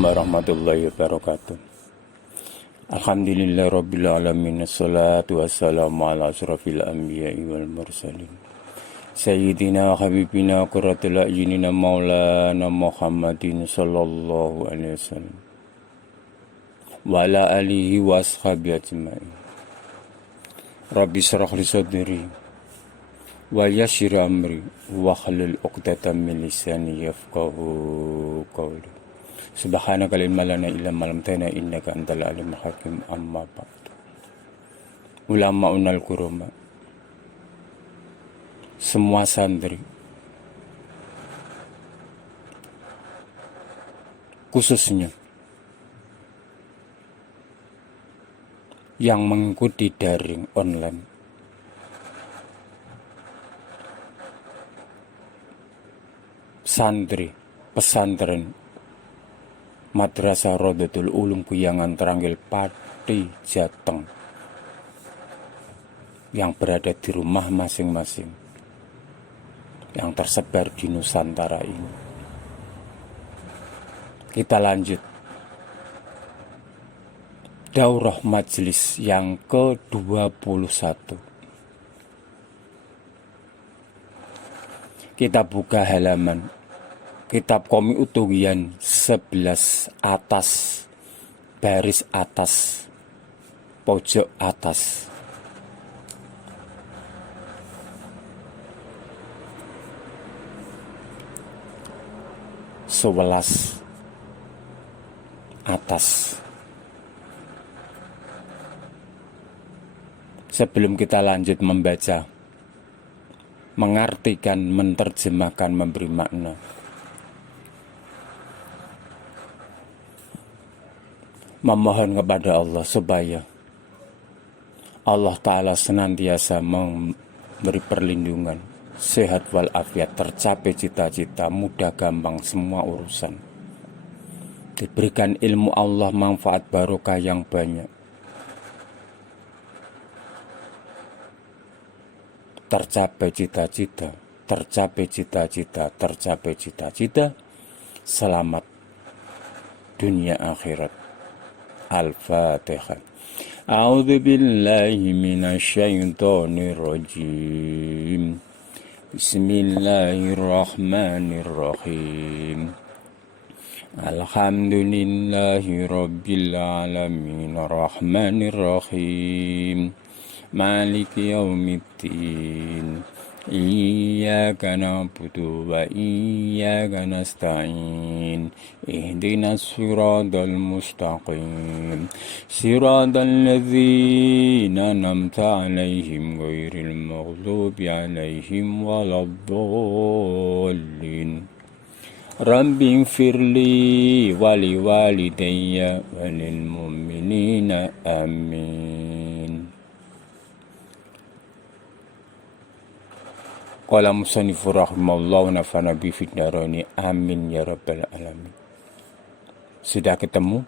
Assalamualaikum warahmatullahi wabarakatuh. Alhamdulillahirabbil alamin. Assalatu wassalamu ala asrofil anbiya'i wal mursalin. Sayyidina habibina qurratul a'yunina maulana Muhammadin sallallahu alaihi wasallam. Wa ala alihi wa ashabihi ajma'in. Rabbi shrah li sadri wa yassir amri wa hlul 'uqdatam min lisani yafqahu qawli. Subhanaka la ilma lana illa ma 'allamtana innaka antal alimul hakim. Amma ba'd. Ulama unal kurama, semua santri, khususnya yang mengikuti daring online, santri pesantren Madrasah Rodatul Ulum Kuyangan Teranggil Pati Jateng yang berada di rumah masing-masing yang tersebar di Nusantara ini. Kita lanjut daurah majelis yang ke-21. Kita buka halaman Kitab Qomi Utugian 11 atas, baris atas, pojok atas. Sewelas atas. Sebelum kita lanjut membaca, mengartikan, menerjemahkan, memberi makna, memohon kepada Allah supaya Allah Ta'ala senantiasa memberi perlindungan, sehat walafiat, tercapai cita-cita, mudah gampang semua urusan, diberikan ilmu Allah, manfaat barokah yang banyak, tercapai cita-cita, tercapai cita-cita, tercapai cita-cita, selamat dunia akhirat. Al-Fatihah. A'udzu billahi minasyaitonir rajim. Bismillahirrahmanirrahim. Alhamdulillahi rabbil alamin, arrahmanir rahim, maliki yaumiddin. Iyyaka na'budu wa iyyaka nasta'in. Ihdinas siratal mustaqim. Siratal ladzina an'amta 'alaihim ghairil maghdubi 'alaihim waladdallin. Rabbi ighfirli wa liwalidayya wa lil mu'minina amin. Qala musannifur rahimahullah wa nafa'ana bi fid daraini amin ya rabbal alamin. Sudah ketemu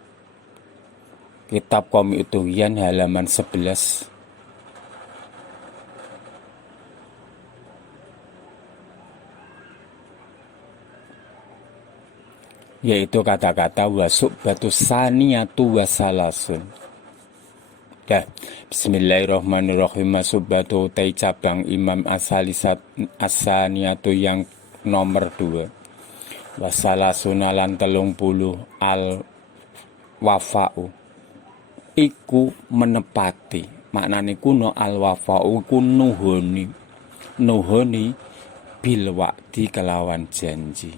Kitab Qomi Utugian halaman 11. Yaitu kata-kata wasubatu saniyatu wasalasun. Ya, bismillahirrahmanirrahim. Masubatu utai cabang imam asaniyatu yang nomor 2. Wasalasuna lan 30 al wafa'u iku menepati. Maknane kuno al wafa'u iku nuhoni bil wa'di kelawan janji.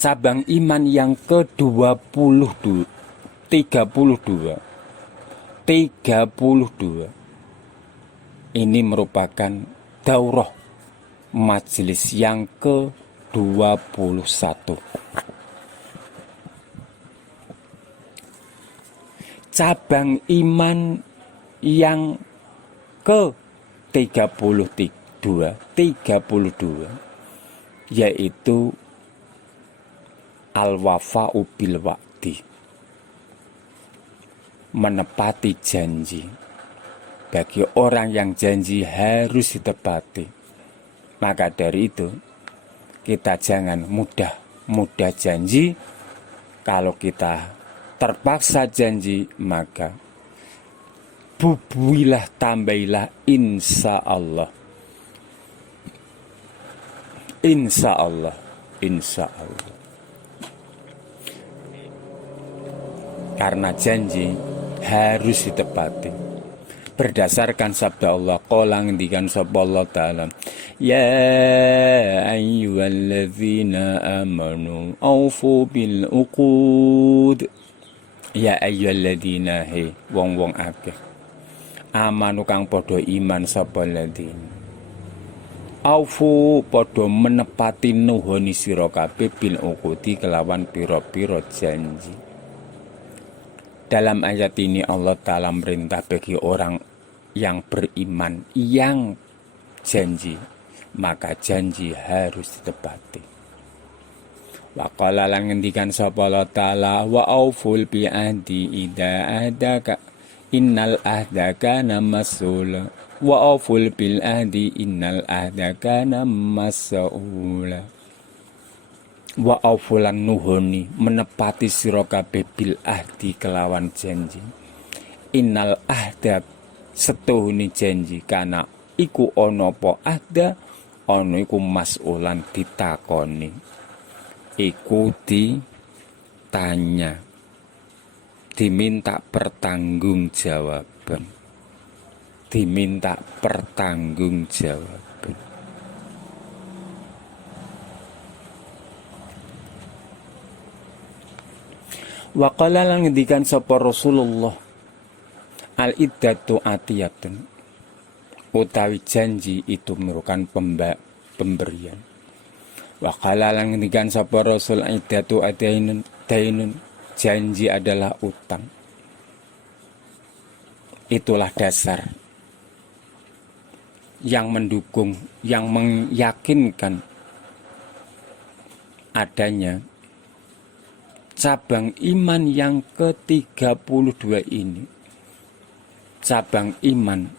Cabang iman yang ke-32 ini merupakan daurah majelis yang ke-21. Cabang iman yang ke-32 yaitu al-wafa'u bil wa'di, menepati janji. Bagi orang yang janji harus ditepati. Maka dari itu kita jangan mudah mudah janji. Kalau kita terpaksa janji, maka bubuilah, tambailah insya Allah. Insya Allah, insya Allah. Karena janji harus ditepati. Berdasarkan sabda Allah, qala ngendikan sapa Allah Ta'ala, ya ayyuhalladzina amanu aufu bil uqud. Ya ayyuhalladzina, he wong-wong akeh amanu kang padha iman sapa ladzina aufu padha menepati nuhoni sira kabeh bil uqudi kelawan pira-pira janji. Dalam ayat ini Allah Ta'ala merintah bagi orang yang beriman, yang janji, maka janji harus ditepati. Wa qala lan ngendikan sapa Allah Ta'ala, wa auful bi ahdi idza ahdaka innal ahda kana mas'ula. Wa auful bil ahdi innal ahda kana mas'ula. Wa aufulan nuhoni menepati sira kabeh bil ahdi kelawan janji. Innal ahda setuhuni janji, kana iku ana apa ahda, ana iku mas'ulan ditakoni, iku ditanya, diminta pertanggungjawaban, diminta pertanggungjawaban. Wa qala lan ngendikan sapa Rasulullah, al iddatu atiyatun, utawi janji itu merupakan pemberian. Wa qala lan ngendikan sapa Rasul, iddatu adainun dainun, janji adalah utang. Itulah dasar yang mendukung, yang meyakinkan adanya cabang iman yang ke-32 ini. Cabang iman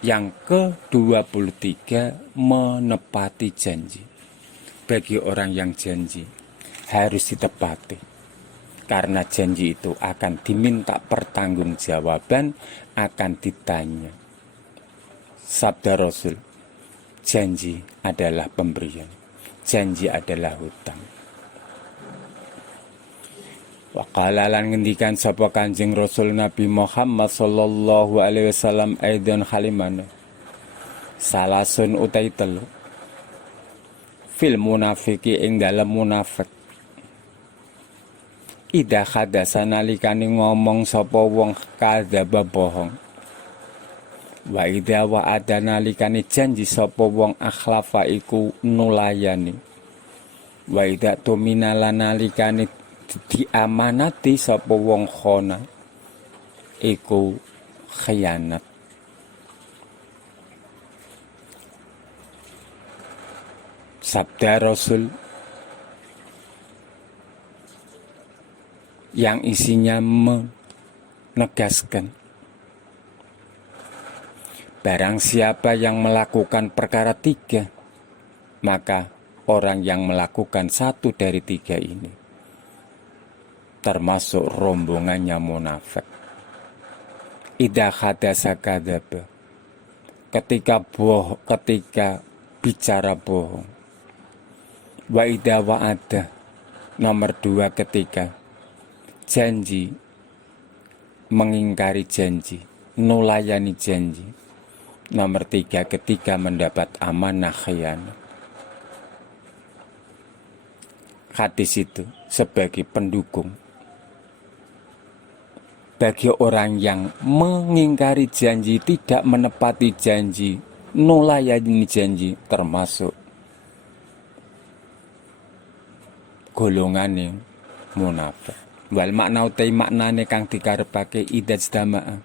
yang ke-23 menepati janji. Bagi orang yang janji harus ditepati, karena janji itu akan diminta pertanggungjawaban, akan ditanya. Sabda Rasul, janji adalah pemberian, janji adalah hutang. Wa qala lan ngendikan sapa Kanjeng Rasul Nabi Muhammad sallallahu alaihi wasallam, aidan halimana salasun utai telu fil munafiki ing dalem munafik. Ida hadasa nalikane ngomong sapa wong kadzaba bohong. Wa ida wa ada nalikane janji sapa wong akhlafa iku nulayani. Wa ida tuminala nalikane diamanati sapa wong khona iku khianat. Sabda Rasul yang isinya menegaskan, barang siapa yang melakukan perkara tiga, maka orang yang melakukan satu dari tiga ini termasuk rombongannya munafik. Idza hadasa kadzaba, ketika bicara bohong. Wa idza wa'ada, nomor 2 ketika janji, mengingkari janji, nulayani janji. Nomor 3 ketika mendapat amanah khianat. Hadis itu sebagai pendukung bagi orang yang mengingkari janji, tidak menepati janji, nulayani janji, termasuk golongan yang munafik. Wal makna utai maknane kang dikarepake idza jama'a,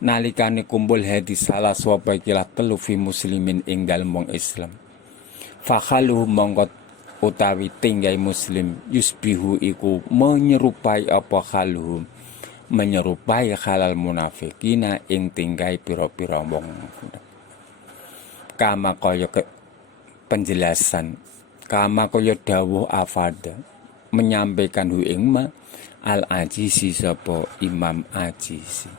nalikane kumpul hadis salah sapa ikilah telu fi muslimin ing dalem wong Islam. Fakhaluhu mongko utawi tinggai muslim, yusbihu iku menyerupai apa khaluhum, menyerupai halal munafikina ing tinggai pira-pira wong. Kama kaya penjelasan kama kaya dawuh afada menyampaikan hu ing ma al ajisi sapa Imam Ajisi.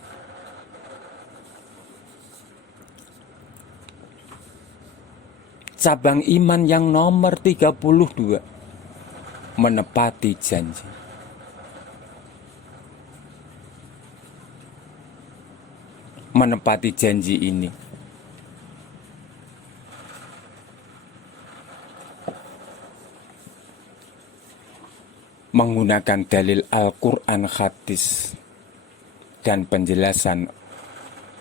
Cabang iman yang nomor 32, menepati janji. Menepati janji ini menggunakan dalil Al-Quran, hadis, dan penjelasan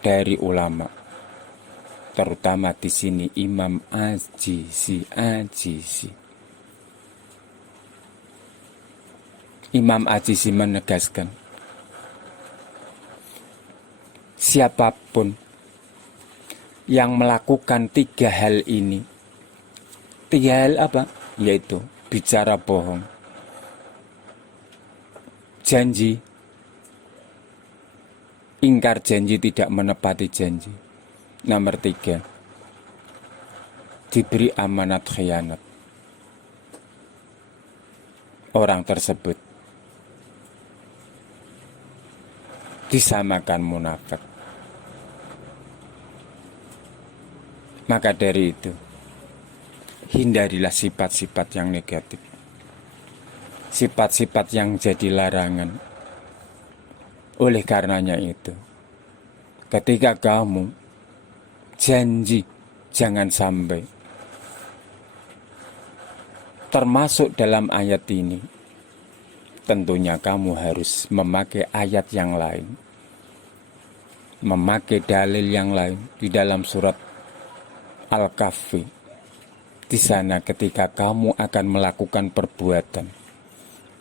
dari ulama, terutama di sini Imam Ajisi. Imam Ajisi menegaskan, siapapun yang melakukan 3 hal ini, 3 hal apa? Yaitu bicara bohong, janji, ingkar janji, tidak menepati janji. Nomor 3, diberi amanat khianat. Orang tersebut disamakan munafik. Maka dari itu, hindarilah sifat-sifat yang negatif, sifat-sifat yang jadi larangan. Oleh karenanya itu, ketika kamu janji, jangan sampai termasuk dalam ayat ini. Tentunya kamu harus memakai ayat yang lain, memakai dalil yang lain di dalam surat Al-Kahfi. Di sana ketika kamu akan melakukan perbuatan,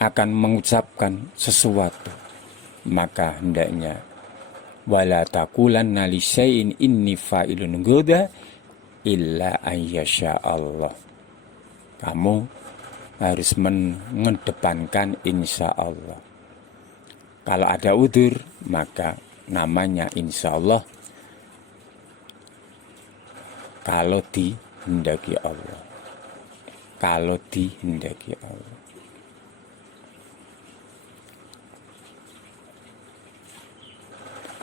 akan mengucapkan sesuatu, maka hendaknya wala taqulanna li syai'in inni fa'ilun ghadan illa ayyasha Allah. Kamu harus mengedepankan insya Allah. Kalau ada udzur, maka namanya insya Allah. Kalau dihendaki Allah. Kalau dihendaki Allah.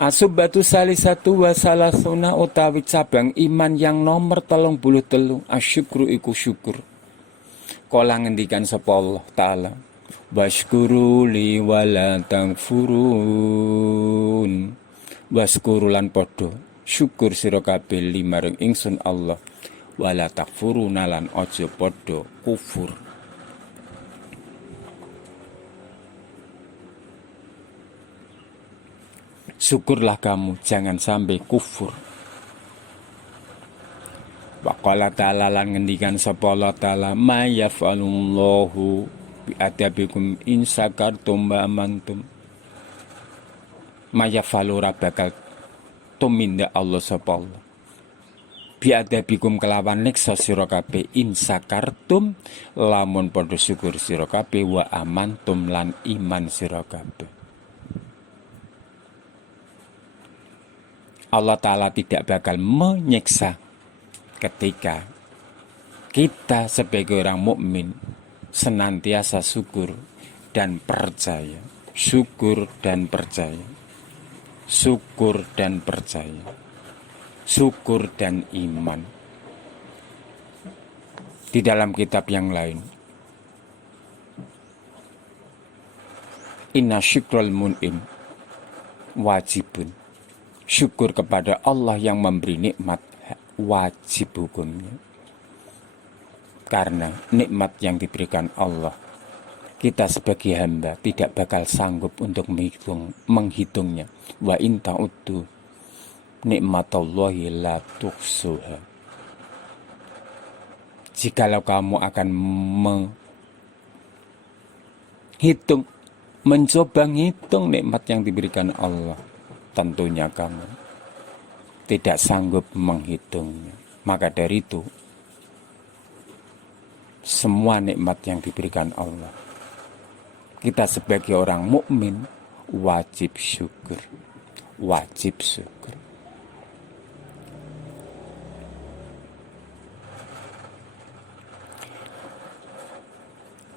Asubatu salisatu wa salasuna utawi cabang iman yang nomor 33, asyukru iku syukur. Kala ngendikan sapa Allah Ta'ala, washkuru li wala tangfurun. Washkuru lan padha syukur sira kabeh limaring ingsun Allah, wala takfuruna lan aja padha kufur. Syukurlah kamu, jangan sampai kufur. Waqala ta'ala lan ngendikan sapa Allah Ta'ala, ma yaf'alullahu bi adabikum in sakartum wa amantum. Ma yaf'alu bakal tumindak Allah sapa Allah bi adabikum kelawan niksa sira kabeh in sakartum lamun padha syukur sira kabeh wa amantum lan iman sira kabeh. Allah Ta'ala tidak bakal menyiksa ketika kita sebagai orang mukmin senantiasa syukur dan percaya, syukur dan percaya, syukur dan percaya, syukur dan iman. Di dalam kitab yang lain, inna syukrul mun'im wajibun. Syukur kepada Allah yang memberi nikmat wajib hukumnya. Karena nikmat yang diberikan Allah, kita sebagai hamba tidak bakal sanggup untuk menghitungnya. Wa in ta'uddu nikmatallahi la tuhsuha. Jikalau kamu akan mencoba menghitung nikmat yang diberikan Allah, tentunya kamu tidak sanggup menghitungnya. Maka dari itu, semua nikmat yang diberikan Allah, kita sebagai orang mukmin wajib syukur, wajib syukur.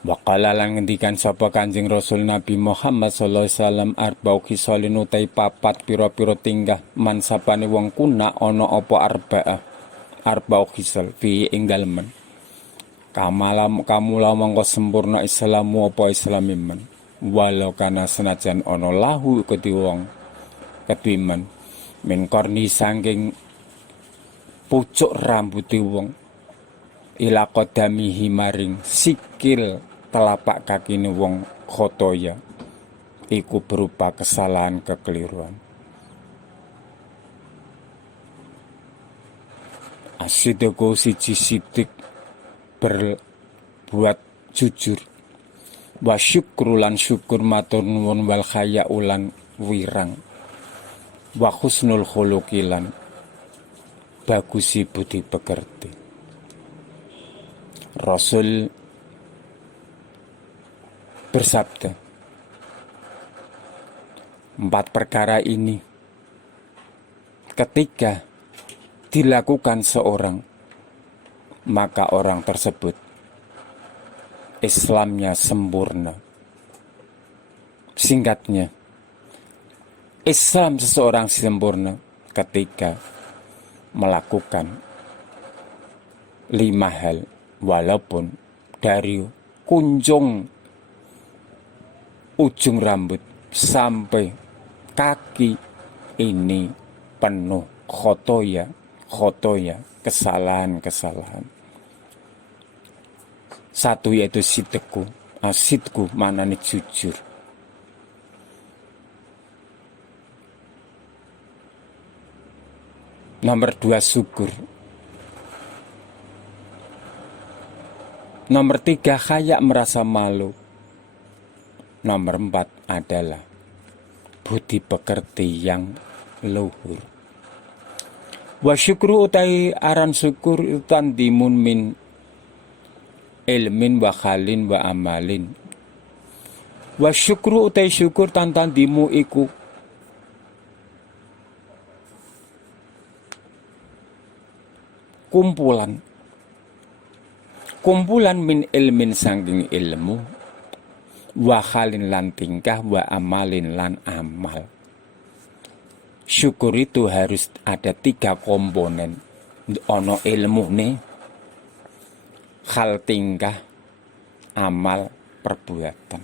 Waqala lan ngendikan sapa Kanjeng Rasul Nabi Muhammad sallallahu alaihi wasallam arba'u khisalin utai papat pira-pira tingkah man sapane wong kuna ana apa arba'u khisal fi ing dalemen kamula mongko sempurna Islamu apa Islamiman walau kana senajan ana lahu kedhi wong kedhiman min korni saking pucuk rambuté wong ila qadamihi maring sikil telapak kakine wong khotoya iku berupa kesalahan kekeliruan. Asidiku siji sidik berbuat jujur wa syukru lan syukur matur nuwun wal khaya ulan wirang wa husnul khuluqilan bagusi budi pekerti. Rasul bersabda, 4 perkara ini ketika dilakukan seorang, maka orang tersebut Islamnya sempurna. Singkatnya, Islam seseorang sempurna ketika melakukan 5 hal, walaupun dari kunjung ujung rambut sampai kaki ini penuh khotoya, kesalahan. Satu yaitu sidku, sidku maknanya jujur. Nomor 2 syukur. Nomor 3 kayak merasa malu. Nomor 4 adalah budi pekerti yang luhur. Wa syukru utai aran syukur utan dimun min ilmin wa khalin wa amalin. Wa syukru utai syukur tantan dimu iku kumpulan min ilmin sangking ilmu wa khalin lan tingkah wa amalin lan amal. Syukur itu harus ada 3 komponen. Ono ilmu nih, hal tingkah, amal, perbuatan.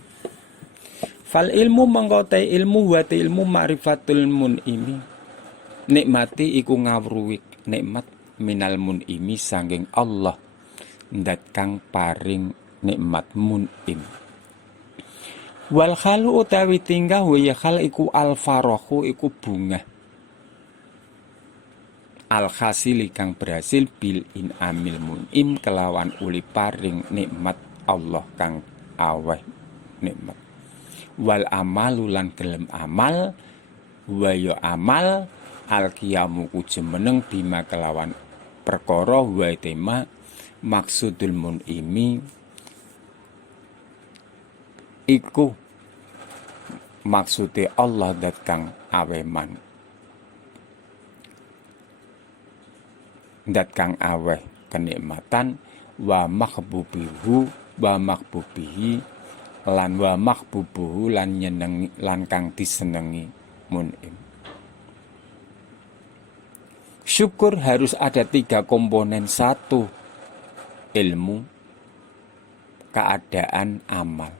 Fal ilmu mengkotai ilmu wa ilmu ma'rifatul mun'imi. Nikmati iku ngawruhi nikmat minal mun'imi sanging Allah ndat kang paring nikmat mun'im. Wal khalu utawi tingkah wa ya khal iku al farahu iku bunga al khasili kang berhasil bil in amil mun'im kelawan uli paring nikmat Allah kang aweh nikmat. Wal amalu lan gelem amal wa ya amal al qiyamu kujemeneng bima kelawan perkara wa tema maksudul mun'imi iku maksude Allah dat kang aweman, dat kang aweh kenikmatan wa mahbubihi lan wa mahbubuhu lan nyenengi lan kang disenengi mun'im. Syukur harus ada 3 komponen. 1 ilmu, keadaan, amal.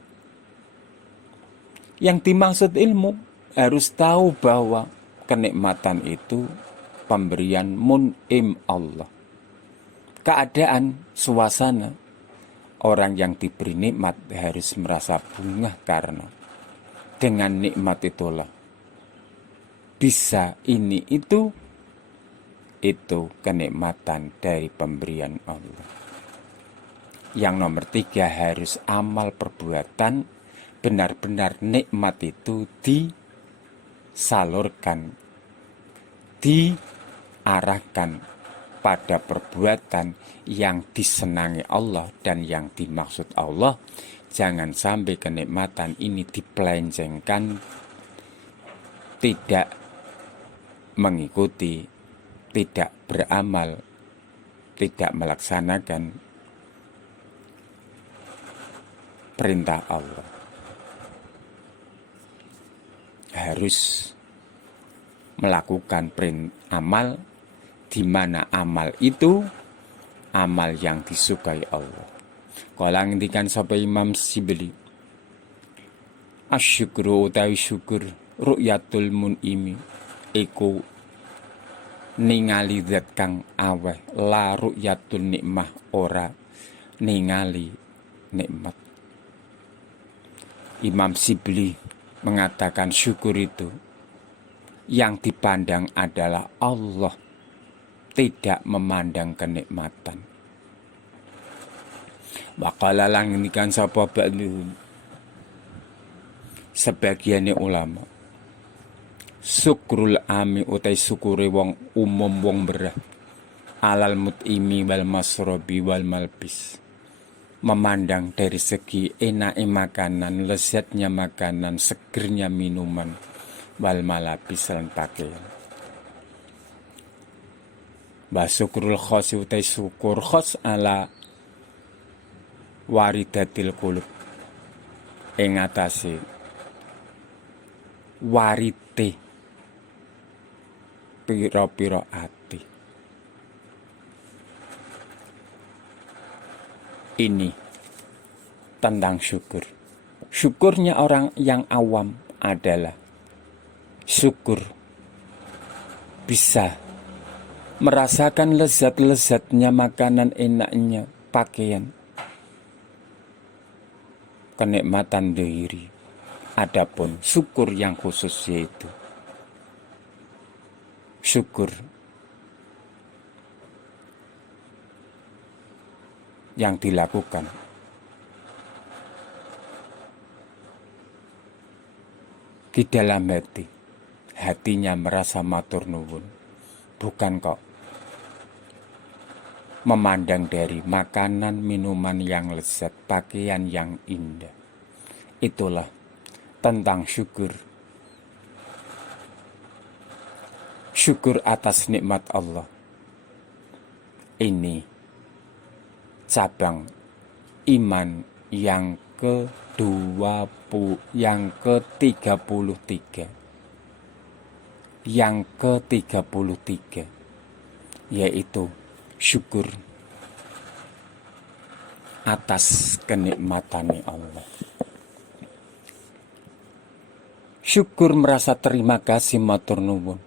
Yang dimaksud ilmu harus tahu bahwa kenikmatan itu pemberian mun'im Allah. Keadaan, suasana, orang yang diberi nikmat harus merasa bungah karena dengan nikmat itulah bisa ini itu kenikmatan dari pemberian Allah. Yang nomor 3 harus amal perbuatan. Benar-benar nikmat itu disalurkan, diarahkan pada perbuatan yang disenangi Allah dan yang dimaksud Allah. Jangan sampai kenikmatan ini dipelencengkan, tidak mengikuti, tidak beramal, tidak melaksanakan perintah Allah. Harus melakukan amal, di mana amal itu amal yang disukai Allah. Kala ngendikan sapa Imam Sibli, asyukru utawi syukur ru'yatul mun'imi iku ningali zat kang aweh, la ru'yatul nikmah ora ningali nikmat. Imam Sibli mengatakan syukur itu yang dipandang adalah Allah, tidak memandang kenikmatan. Waqala lan ngendikan sapa ba'dhum, sebagiannya ulama, syukrul ami utai syukure wong umum wong berah, alal mut'imi wal masrobi wal malbis, memandang dari segi enaknya makanan, lezatnya makanan, segernya minuman, wal malabis lan pakaian. Wa syukrul khos utai syukur khos ala waridatil qulub, ing atase warite pira-pira ati. Ini tentang syukur. Syukurnya orang yang awam adalah syukur bisa merasakan lezat-lezatnya makanan, enaknya pakaian, kenikmatan diri. Adapun syukur yang khusus yaitu syukur yang dilakukan di dalam hati, hatinya merasa matur nuwun, bukan kok memandang dari makanan, minuman yang lezat, pakaian yang indah. Itulah tentang syukur. Syukur atas nikmat Allah. Ini cabang iman yang ke-33. Yang ke-33 yaitu syukur atas kenikmatan Allah. Syukur merasa terima kasih matur nuwun.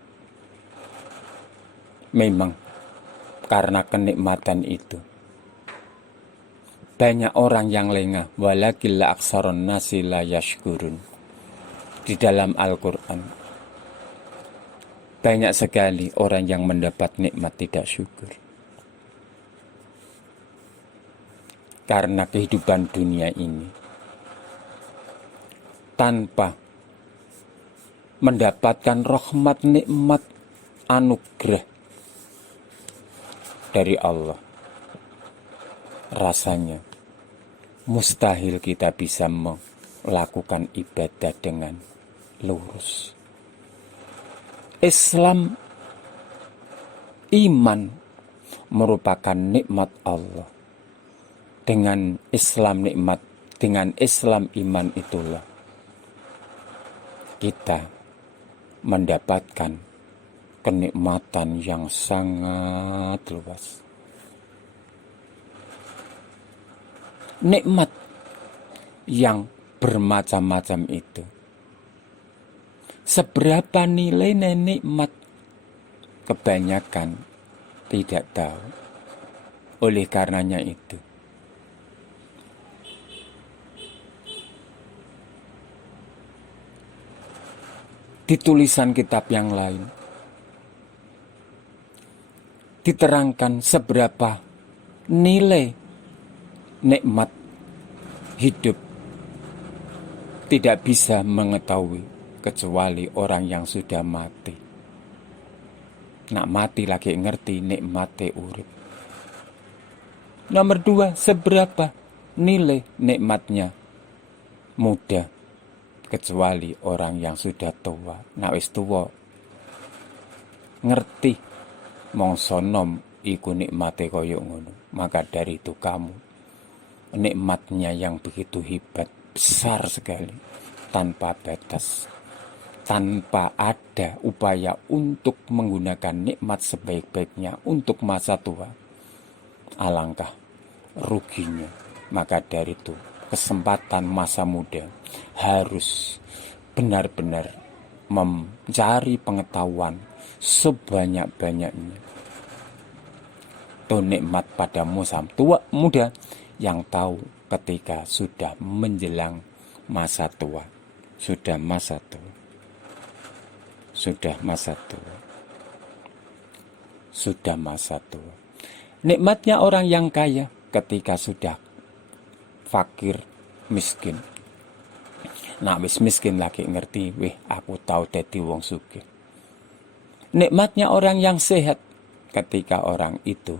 Memang karena kenikmatan itu banyak orang yang lengah, walakil aksaron nasi la yashkurun. Di dalam Al-Quran banyak sekali orang yang mendapat nikmat tidak syukur. Karena kehidupan dunia ini tanpa mendapatkan rahmat, nikmat, anugerah dari Allah, rasanya mustahil kita bisa melakukan ibadah dengan lurus. Islam, iman merupakan nikmat Allah. Dengan Islam nikmat, dengan Islam iman itulah kita mendapatkan kenikmatan yang sangat luas. Nikmat yang bermacam-macam itu. Seberapa nilai nikmat? Kebanyakan tidak tahu. Oleh karenanya itu, di tulisan kitab yang lain diterangkan seberapa nilai nikmat hidup tidak bisa mengetahui kecuali orang yang sudah mati. Nak mati lagi ngerti nikmate urip. Nomor 2, seberapa nilai nikmatnya muda kecuali orang yang sudah tua. Nak wis tua ngerti mongso nom iku nikmate koyo ngono. Maka dari itu kamu nikmatnya yang begitu hebat, besar sekali, tanpa batas, tanpa ada upaya untuk menggunakan nikmat sebaik-baiknya untuk masa tua. Alangkah ruginya. Maka dari itu, kesempatan masa muda harus benar-benar mencari pengetahuan sebanyak-banyaknya. Itu nikmat pada masa tua muda yang tahu ketika sudah menjelang masa tua. Sudah masa tua. Sudah masa tua. Sudah masa tua. Nikmatnya orang yang kaya ketika sudah fakir, miskin. Nah wis miskin lagi ngerti, weh aku tahu dadi wong sugih. Nikmatnya orang yang sehat ketika orang itu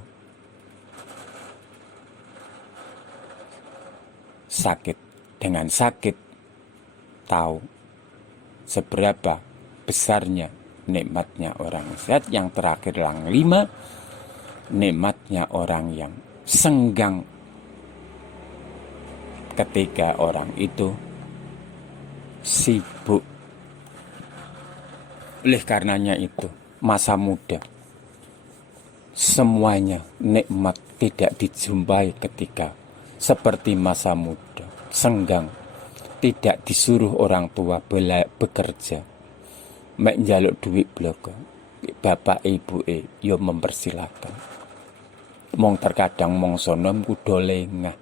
sakit. Dengan sakit tahu seberapa besarnya nikmatnya orang sehat. Yang terakhir yang 5, nikmatnya orang yang senggang ketika orang itu sibuk. Oleh karenanya itu, masa muda semuanya nikmat tidak dijumpai ketika seperti masa muda, senggang, tidak disuruh orang tua bekerja, mek njaluk duit bloko, bapak ibu yo mempersilahkan. Mong terkadang mong sonom kudu lengah,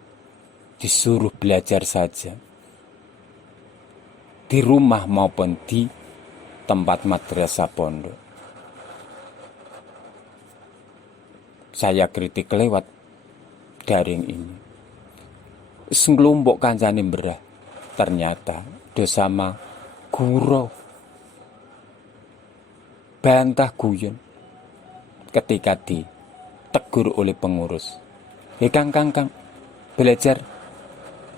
disuruh belajar saja di rumah maupun di tempat madrasah pondok. Saya kritik lewat daring ini. Senglumpuk kancane berah, ternyata dosa ma guru bantah guyon ketika ditegur oleh pengurus. Kang, belajar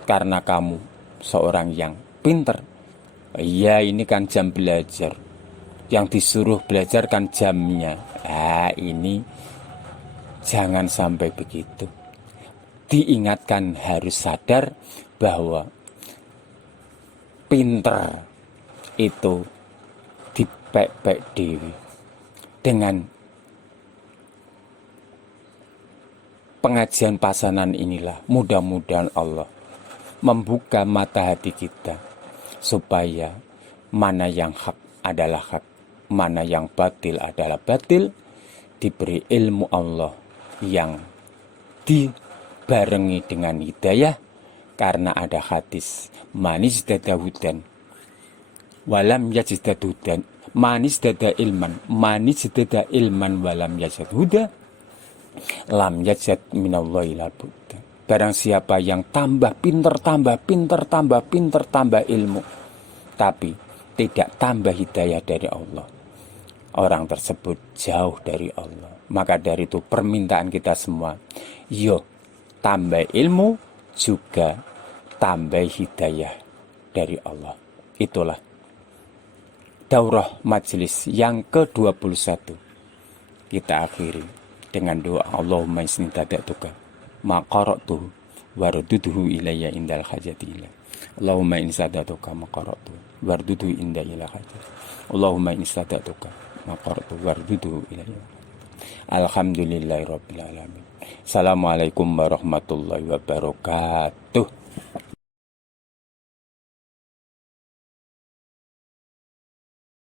karena kamu seorang yang pinter. Iya, ini kan jam belajar. Yang disuruh belajar kan jamnya. Ini jangan sampai begitu. Diingatkan harus sadar bahwa pinter itu dipek-pek dewi. Dengan pengajian pasanan inilah mudah-mudahan Allah membuka mata hati kita supaya mana yang hak adalah hak, mana yang batil adalah batil, diberi ilmu Allah yang dibarengi dengan hidayah. Karena ada hadis manis dada hudan walam yajidad hudan, manis dada ilman walam yajid huda, lam yajid minallahi labudda. Barang siapa yang tambah pinter, tambah ilmu, tapi tidak tambah hidayah dari Allah, orang tersebut jauh dari Allah. Maka dari itu permintaan kita semua, yuk tambah ilmu juga tambah hidayah dari Allah. Itulah daurah majelis yang ke-21. Kita akhiri dengan doa Allahumma isni tada'tuka maqaratu warduduhu ilayya indal hajati ila. Allahumma in sadatuka maqaratu warduduhu inda ila hajati. Allahumma in sadatuka maqaratu warduduhu ilayya. Alhamdulillahirabbil alamin. Assalamualaikum warahmatullahi wabarakatuh.